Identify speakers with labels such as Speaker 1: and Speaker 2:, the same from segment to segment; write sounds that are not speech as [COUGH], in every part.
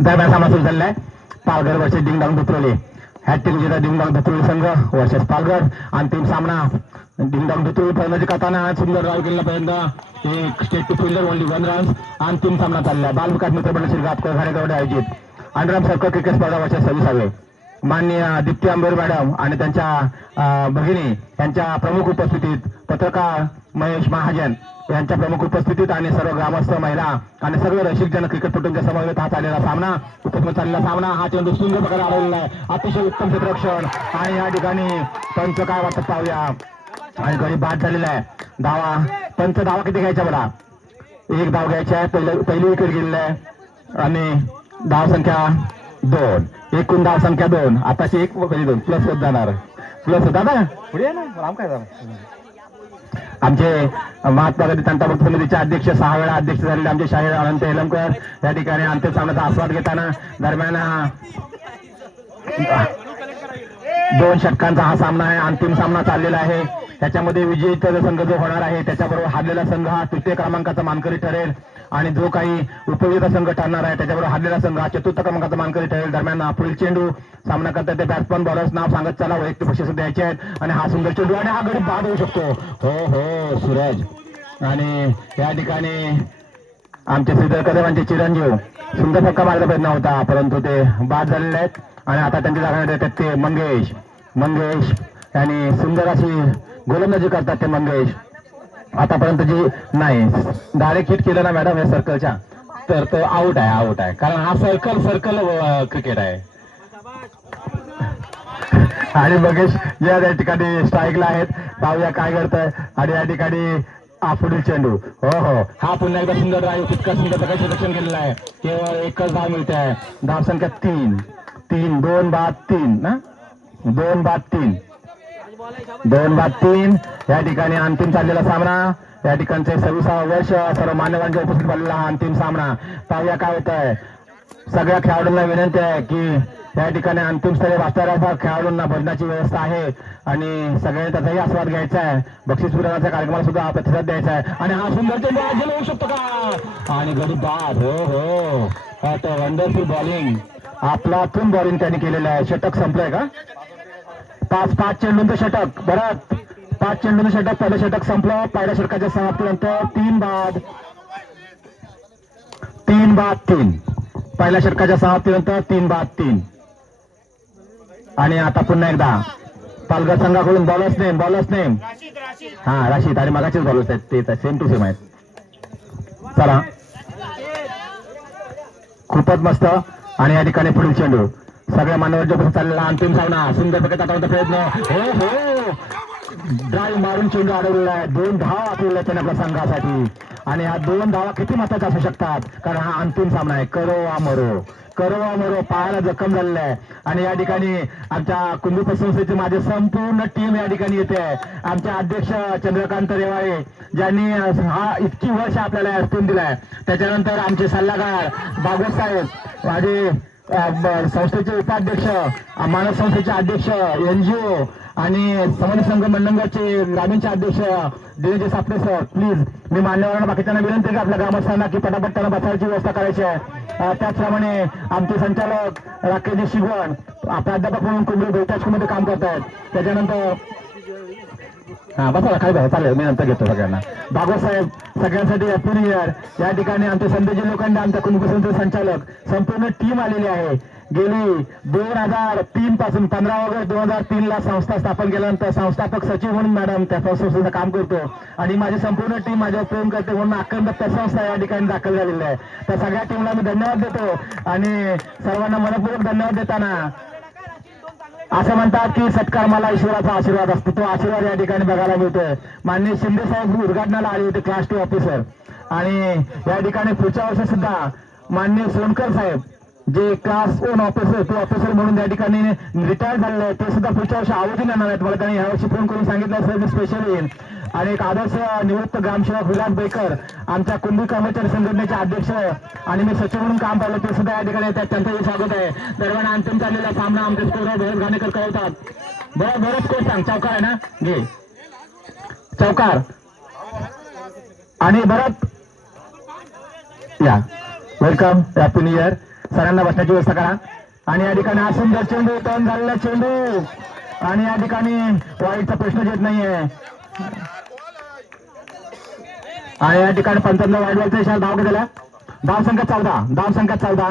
Speaker 1: दरम्यान सामना सुरू पालघर वर्षे डिंगडांग धुत्रोले हॅट्रिक जिल्हा डिंगडांग धुत्रोले संघ वर्षेस पालघर. अंतिम सामना. डिंगडांग धुतरोली फलंदाजी करताना सुंदर राव किल्ल्यापर्यंत एक straight to fielder only one runs अंतिम सामना चालला आहे बालविकास मित्र मंडळ श्री घातकर घाणेकवडे आयोजित. अंडरम सर्कल क्रिकेट स्पर्धा वर्षात सव्वीसावे. माननीय दीप्ती आंबेर मॅडम आणि त्यांच्या अं, भगिनी यांच्या प्रमुख उपस्थितीत पत्रकार महेश महाजन यांच्या प्रमुख उपस्थितीत आणि सर्व ग्रामस्थ महिला आणि सर्व रसिकजन क्रिकेटपटूंच्या समवेत हा चाललेला सामना उत्तम चाललेला सामना हा चेंडू सुंदर प्रकारे आलेला आहे. अतिशय उत्तम क्षेत्ररक्षण. आणि या ठिकाणी पंच काय वाटत पाहूया? आणि गडी बाद झालेला आहे. धावा. पंच धावा किती घ्यायच्या मला एक धाव घ्यायचा आहे. पहिलं पहिली विकेट गेलेली आहे. आणि धाव संख्या दोन. एकूण धाव संख्या दोन. आताची एक दोन. प्लस होत जाणार. प्लस होता ना पुढे आहे ना. राम काय झालं आमचे महात्मा गांधी भक्त समितीचे अध्यक्ष सहा वेळा अध्यक्ष झालेले आमचे शाहीर अनंत हेलमकर या ठिकाणी अंतिम सामन्याचा आस्वाद घेताना दरम्यान दोन षटकांचा हा सामना आहे. अंतिम सामना चाललेला आहे. त्याच्यामध्ये विजयीचा संघ जो होणार आहे त्याच्याबरोबर हारलेला संघ हा तृतीय क्रमांकाचा मानकरी ठरेल. आणि जो काही उपविजेता संघ ठरणार आहे त्याच्याबरोबर हारलेला संघ हा चतुर्थ क्रमांकाचा मानकरी ठरेल. दरम्यान पुढील चेंडू सामना करता ते बॅट्समन बॉलर्स नाव सांगत चला वैयक्तिक बक्षिस द्यायचे आहेत. आणि हा सुंदर चेंडू आणि हा गडी बाद होऊ शकतो. हो हो सूरज. आणि या ठिकाणी आमचे श्रीधर कदम यांचे चिरंजीव. सुंदर फक्का मारला प्रयत्न होता परंतु ते बाद झालेले आहेत. आणि आता त्यांच्या जागा येतात ते मंगेश. मंगेश यांनी सुंदर अशी गोलंदाजी करतात ते मंगेश. आतापर्यंत जी नाही. डायरेक्ट हिट केलं ना मॅडम या सर्कलच्या तर तो आउट आहे आउट आहे. कारण हा सर्कल सर्कल क्रिकेट आहे. [LAUGHS] आणि मगेश या त्या ठिकाणी स्ट्राईकला आहेत. पाहूया काय करतोय. आणि या ठिकाणी हा पुढील चेंडू. हो हो. हा पुन्हा एकदा सुंदर ड्राईव्ह तितका सुंदर प्रकारे रक्षण केलेलं आहे. केवळ एकच धाव मिळते. आहे धाव संख्या तीन. तीन दोन बाद तीन ना? दोन बाद तीन. दोन बाद तीन या ठिकाणी अंतिम चाललेला सामना. या ठिकाणचे सव्वीसावं वर्ष सर्व मान्यवरांच्या उपस्थित झालेला हा अंतिम सामना. पाहूया काय होत आहे सगळ्या खेळाडूंना विनंती आहे की या ठिकाणी अंतिम स्तरीय वाचणाऱ्या खेळाडूंना भजनाची व्यवस्था आहे. आणि सगळ्यांनी त्याचाही आस्वाद घ्यायचा आहे. बक्षीस वितरणाच्या कार्यक्रमाला सुद्धा हा प्रतिसाद द्यायचा आहे. आणि हा सुंदर चेंडू होऊ शकतो का? आणि गडी बाद. हो हो. वंडरफुल बॉलिंग आपला अथून बॉलिंग त्यांनी केलेलं आहे. षटक संपलंय का? पाच पाच चेंडूंचं षटक. बरं. पाच चेंडूंचं षटक पहिलं षटक संपलं. पहिल्या षटकाच्या समाप्तीनंतर तीन बाद. तीन बाद तीन. पहिल्या षटकाच्या समाप्तीनंतर तीन बाद तीन. आणि आता पुन्हा एकदा. पालघर संघाकडून बॉलर्स नेम बॉलर्स नेम हा राशीद आणि मगाचेच बॉलर्स आहेत. ते सेम टू सेम आहेत. चला. खूपच मस्त. आणि या ठिकाणी पुढील चेंडू. सगळ्या मान्यवरच्या पुढे चाललेला अंतिम सामना. सुंदर प्रकारे आता प्रयत्न. हो हो. ड्राईव्ह मारून चेंडू अडवलेला आहे. दोन धाव आपल्याला त्यांना आपल्या संघासाठी. आणि हा दोन धावा किती महत्त्वाच्या असू शकतात? कारण हा अंतिम सामना आहे. करो वा मरो. करो वा मरो. पायाला जखम झालेला आहे. आणि या ठिकाणी आमच्या कुंभी संस्थेची माझी संपूर्ण टीम या ठिकाणी येते. आहे आमचे अध्यक्ष चंद्रकांत रेवाळे ज्यांनी हा इतकी वर्ष आपल्याला टीम दिलाय. त्याच्यानंतर आमचे सल्लागार बागवत साहेब माझे संस्थेचे उपाध्यक्ष मानव संस्थेचे अध्यक्ष एनजीओ आणि समन्वय संघ मंडळाचे ग्रामीणचे अध्यक्ष दिनेश सापडे सर प्लीज मी मान्यवरांना बाकीच्यांना विनंती की आपल्या ग्रामस्थांना की पटापट त्यांना बसायची व्यवस्था करायची आहे. त्याचप्रमाणे आमचे संचालक राकेश शिगवण प्राध्यापक म्हणून कुंभे बेटाचमध्ये काम करत आहेत त्याच्यानंतर हा बसा काय बघा चालेल मी नंतर घेतो सगळ्यांना. भागवत साहेब सगळ्यांसाठी हॅपी न्यू इयर या ठिकाणी आमचे संदेजी लोखंडे आमच्या कुंभसंच संचालक संपूर्ण टीम आलेली आहे. गेली दोन हजार तीन पासून पंधरा ऑगस्ट दोन हजार तीन ला संस्था स्थापन केल्यानंतर संस्थापक सचिव म्हणून मॅडम त्या संस्थेचं काम करतो. आणि माझी संपूर्ण टीम माझ्यावर प्रेम करते म्हणून अखंड त्या संस्था या ठिकाणी दाखल झालेली आहे. त्या सगळ्या टीमला मी धन्यवाद देतो. आणि सर्वांना मनपूर्वक धन्यवाद देताना असं म्हणतात की सत्कार मला ईश्वराचा आशीर्वाद असतो. तो आशीर्वाद या ठिकाणी बघायला मिळतोय. माननीय शिंदे साहेब उद्घाटनाला आले होते क्लास टू ऑफिसर आणि या ठिकाणी पुढच्या वर्षी सुद्धा माननीय सोनकर साहेब जे क्लास ओन ऑफिसर तो ऑफिसर म्हणून या ठिकाणी रिटायर झालेले आहेत ते सुद्धा पुढच्या वर्षी आवर्जून येणार आहेत. मला त्यांनी यावर्षी फोन करून सांगितलं सर मी स्पेशल येईल आणि एक आदर्श निवृत्त ग्रामसेवक विलास बेकर आमच्या कुंभी कर्मचारी संघटनेचे अध्यक्ष आणि मी सचिव म्हणून काम पाहिलं ते सुद्धा या ठिकाणी येतात. त्यांचंही स्वागत आहे. दरम्यान अंतिम चाललेला सामना आमचे स्कोर भरत घाणेकर कळवतात बरं बरंच कोण सांग? चौकार आहे ना? घे. चौकार. आणि भरत या. वेलकम हॅपी न्यू इयर सरांना बसण्याची व्यवस्था करा. आणि या ठिकाणी हा सुंदर चेंडू टर्न झालेला चेंडू. आणि या ठिकाणी वाईटचा प्रश्न येत नाहीये. या ठिकाणी पंचांना वाईट बॉलचा इशारा धाव घेतला धाव संख्या चौदा. धाव संख्या चौदा.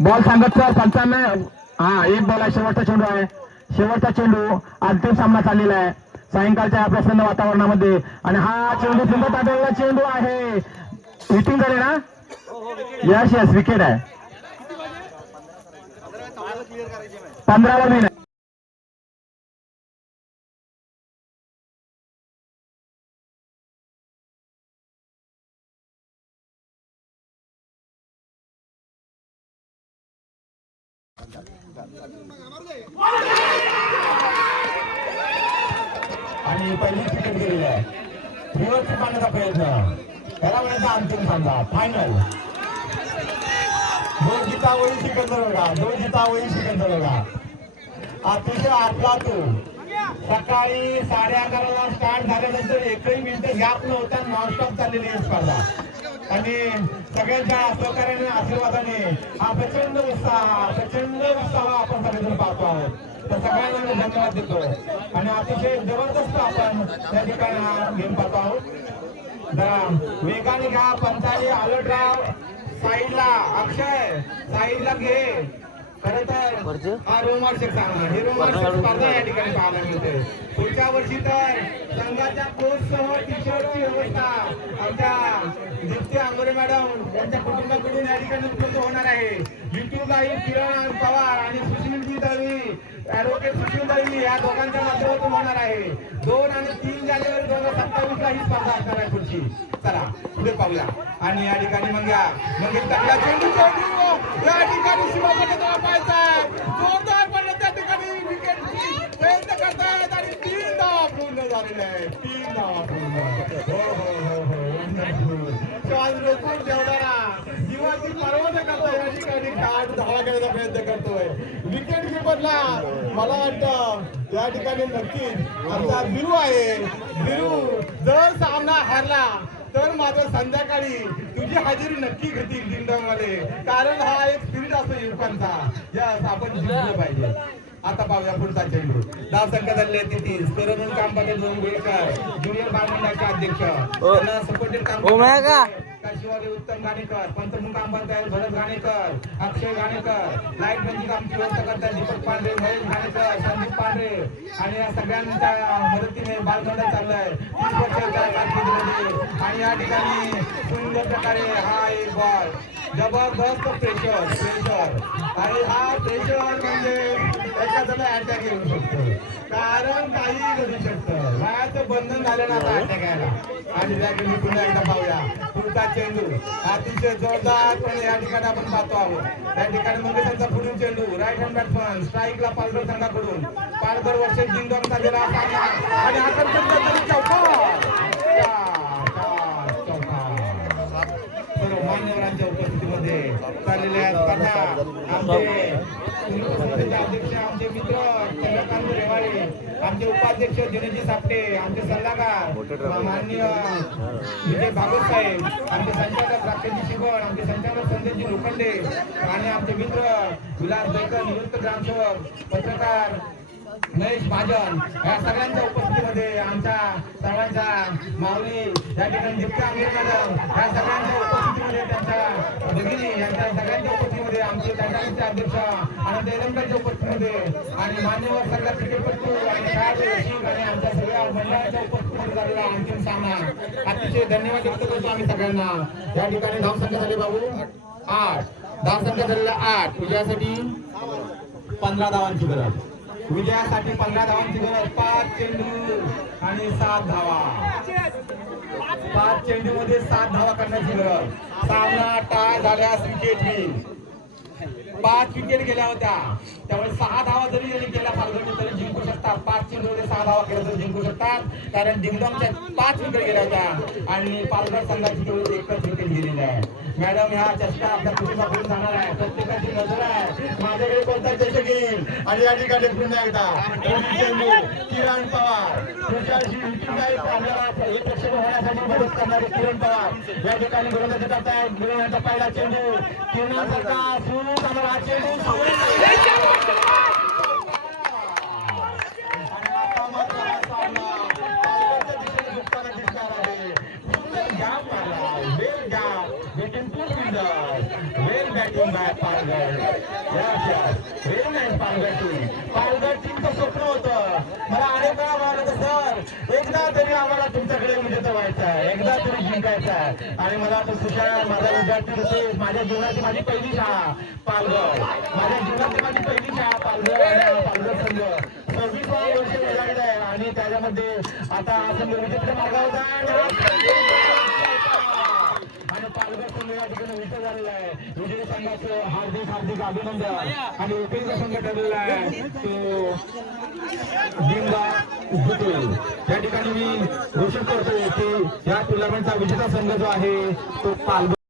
Speaker 1: बॉल सांगत सर पंचांना हा एक बॉल आहे. शेवटचा चेंडू आहे. शेवटचा चेंडू अंतिम सामना चाललेला आहे. सायंकाळच्या या प्रसन्न वातावरणामध्ये. आणि हा चेंडू सुंदर आलेला चेंडू आहे. हिटिंग झाले ना? यश यस विकेट आहे. पंधरावा बिन आणि पहिली क्रिकेट गेलेली आहे. रिव्हर्स पाण्याचा प्रयत्न. त्याला म्हणायचा अंतिम सामना फायनल दोन जितावळी सिकंदर बघा दोन जितावळी सिकंदर बघा. अतिशय आपला तो. सकाळी साडे अकराला स्टार्ट झाल्यानंतर एकही मिनिट गॅप नव्हता नॉनस्टॉप चाललेली ही स्पर्धा. आणि सगळ्यांच्या सहकार्याने आशीर्वादाने हा प्रचंड उत्साह प्रचंड उत्साह आपण सगळेजण पाहतो आहोत. तर सगळ्यांना मी धन्यवाद देतो. आणि अतिशय जबरदस्त आपण त्या ठिकाणी हा गेम पाहतो आहोत. वेगाने घ्या पंचाळी अलर्ट राहा साईडला अक्षय साईडला घे. हा रोमांचक सामना हे रोमांचक स्पर्धा या ठिकाणी पाहायला मिळते. पुढच्या वर्षी तर संघाच्या कोच सह टी शर्टची व्यवस्था आमच्या दीप्ती आंगोरे मॅडम यांच्या कुटुंबाकडून या ठिकाणी उपलब्ध होणार आहे. युट्यूबलाही किरण पवार आणि सुशीलजी दळवी. ऍडव्होकेट सुशील दळवी या दोघांच्या माध्यमातून होणार आहे. दोन आणि तीन जानेवारी दोन हजार सत्तावीस ला ही स्पर्धा असणार आहे पुढची. चला पुढे पाहूया. आणि या ठिकाणी मग या मग एक चेंडू या ठिकाणी शिवाजी पाहायचा जोरदार पण त्या ठिकाणी. विकेट प्रयत्न करतायत आणि तीन धावा पूर्ण झालेले आहे तीन धावा पूर्ण हो हो हो हो. हो, हो. wonderful. रोखून ठेवणारा. जीवाची पर्वत ठिकाणी आठ धावा करायचा प्रयत्न करतोय. विकेट किपरला मला वाटतं या ठिकाणी नक्कीच आमचा बिरू आहे. बिरू जर सामना हारला तर मात्र संध्याकाळी तुझी हजेरी नक्की घेतील दिंडमवाले कारण हा एक स्पिरिट असतो युवकांचा. यास आपण जिंकलं पाहिजे. आता पाहूया पुढचा चेंडू. धाव संख्या झालेली आहे तीस स्कोर म्हणून काम दोन गोळकर ज्युनियर बालमंडळाचे अध्यक्ष. सपोर्टेड काम शिवाजी उत्तम गाणेकर पंचमुख काम भरत गाणेकर अक्षय गाणेकर लाइट बंदी म्हणजे आमची व्यवस्था करतात दीपक पांढरे महेश गाणेकर संदीप पांढरे आणि या सगळ्यांच्या मदतीने बालमंडळ चाललाय. तीस वर्ष आणि या ठिकाणी सुंदर प्रकारे हा एक बॉल. जबरदस्त प्रेशर प्रेशर आणि हा प्रेशर म्हणजे एखाद्याला अटॅक येऊ शकतो. कारण काही घडू शकतं. वयाचं बंधन झालं ना आता अटॅक यायला. आणि त्याकडे पुन्हा एकदा पाहूया. पुढचा चेंडू. अतिशय जोरदार पण या ठिकाणी आपण पाहतो आहोत. या ठिकाणी म्हणजे त्यांचा पुढील चेंडू. राईट हँड बॅट्समन स्ट्राईकला पालघर संघाकडून. पालघर वर्ष जिंकून झालेला आणि आकर्षण चौकार सर्व मान्यवरांच्या मध्ये चाललेल्या स्पर्धा आमचे अध्यक्ष आमचे मित्र चंद्रकांत रेवाळे आमचे उपाध्यक्ष दिनेशजी सापटे आमचे सल्लागार माननीय विजय भागवत साहेब आमचे संचालक राकेशजी शिवण आमचे संचालक संदेशजी लोखंडे आणि आमचे मित्र विलास बेकर निवृत्त ग्रामसेवक पत्रकार महेश महाजन या सगळ्यांच्या उपस्थितीमध्ये आमच्या सर्वांच्या माऊली या ठिकाणी जितक्या आम्ही मॅडम या सगळ्यांच्या उपस्थितीमध्ये त्यांच्या भगिनी यांच्या सगळ्यांच्या उपस्थितीमध्ये आमचे त्यांच्या अध्यक्ष आनंद एरंगाच्या उपस्थितीमध्ये आणि मान्यवर सगळ्या क्रिकेटपटू आणि खेळाडू आणि आमच्या सगळ्या मंडळाच्या उपस्थितीमध्ये झालेला अंतिम सामना. अतिशय धन्यवाद व्यक्त करतो आम्ही सगळ्यांना. या ठिकाणी धाव संख्या झाली बाबू. आठ. धाव संख्या झालेला आठ. तुझ्यासाठी पंधरा धावांची गरज. विजयासाठी पंधरा धावांची गरज पाच चेंडू आणि सात धावा. पाच चेंडू मध्ये सात धावा करण्याची गरज. सामना टाळ झाल्यास विकेट होईल पाच विकेट गेल्या होत्या. त्यामुळे सहा धावा जरी जरी केल्या पालघरने तरी जिंकू शकतात. पाच चेंडूमध्ये सहा धावा केल्या तरी जिंकू शकतात. कारण डिंगडॉमच्या पाच विकेट गेल्या होत्या. आणि पालघर संघाची केवळ एकच विकेट गेलेली आहे. मॅडम ह्या चष्टा आपल्या कुटुंबा करून जाणार आहे. प्रत्येकाची नजर आहे. माझ्याकडे कोणता चषक येईल आणि या ठिकाणी पुन्हा एकदा? किरण पवार. तुषारशी आपल्याला हे चषक होण्यासाठी मदत करणारे किरण पवार. या ठिकाणी गोलंदाजी करतायत किरण यांचा पहिला चेंडू. किरणासारखा सूट आणि Yes, yes. Very nice, एकदा तरी आम्हाला तुमच्याकडे विजेता व्हायचं आहे. एकदा तरी जिंकायचं आहे. आणि मला आता सुशांत माझा विद्यार्थी होते माझ्या जीवनाची माझी पहिली शाळा पालघर. माझ्या जीवनाची माझी पहिली शाळा पालघर पालघर संघ. सव्वीस वर्ष वेळाकडे आहे. आणि त्याच्यामध्ये आता हा संघ विचित्र मार्गावर आणि पालघर संघ या ठिकाणी विजय झालेला आहे. विजय संघाचं हार्दिक हार्दिक अभिनंदन. आणि उपेंद्र संघ ठरलेला आहे. तो या ठिकाणी मी घोषित करतो की या टुर्नामेंटचा विजेता संघ जो आहे तो पालघर